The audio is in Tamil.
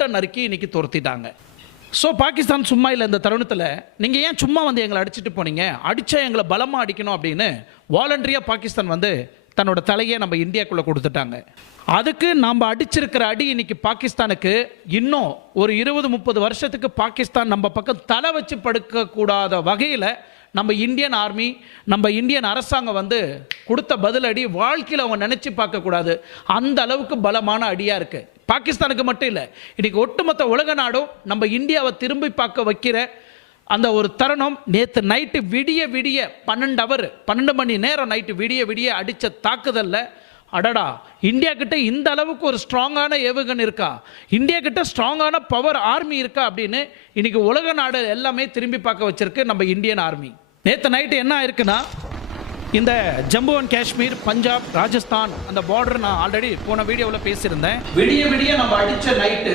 கொட்டை நறுக்கி இன்னைக்கு துரத்திட்டாங்க. ஸோ பாகிஸ்தான் சும்மா இல்லை இந்த தருணத்தில் நீங்கள் ஏன் சும்மா வந்து எங்களை அடிச்சிட்டு போனீங்க? அடித்தா எங்களை பலமாக அடிக்கணும் அப்படின்னு வாலண்டரியாக பாகிஸ்தான் வந்து தன்னோட தலையை நம்ம இந்தியாக்குள்ளே கொடுத்துட்டாங்க. அதுக்கு நாம் அடிச்சிருக்கிற அடி இன்னைக்கு பாகிஸ்தானுக்கு இன்னும் ஒரு இருபது முப்பது வருஷத்துக்கு பாகிஸ்தான் நம்ம பக்கம் தலை வச்சு படுக்கக்கூடாத வகையில் நம்ம இந்தியன் ஆர்மி நம்ம இந்தியன் அரசாங்கம் வந்து கொடுத்த பதிலடி வாழ்க்கையில் அவங்க நினச்சி பார்க்கக்கூடாது அந்த அளவுக்கு பலமான அடியாக இருக்குது பாகிஸ்தானுக்கு மட்டும் இல்லை இன்றைக்கி ஒட்டுமொத்த உலக நாடும் நம்ம இந்தியாவை திரும்பி பார்க்க வைக்கிற அந்த ஒரு தருணம். நேற்று நைட்டு விடிய விடிய பன்னெண்டு அவர் பன்னெண்டு மணி நேரம் நைட்டு விடிய விடிய அடித்த தாக்குதலில். அடடா இந்தியா கிட்ட இந்த அளவுக்கு ஒரு ஸ்ட்ராங்கான ஏவுகணை இருக்கா? இந்தியா கிட்ட ஸ்ட்ராங்கான பவர் ஆர்மி இருக்கா அப்படின்னு இன்னைக்கு உலக நாடு எல்லாமே திரும்பி பார்க்க வச்சிருக்கு நம்ம இந்தியன் ஆர்மி நேற்று நைட்டு என்ன ஆயிருக்குன்னா இந்த ஜம்மு அண்ட் காஷ்மீர் பஞ்சாப் ராஜஸ்தான் அந்த பார்டர் நான் ஆல்ரெடி போன வீடியோவில் பேசியிருந்தேன். விடிய விடிய நம்ம அடித்த நைட்டு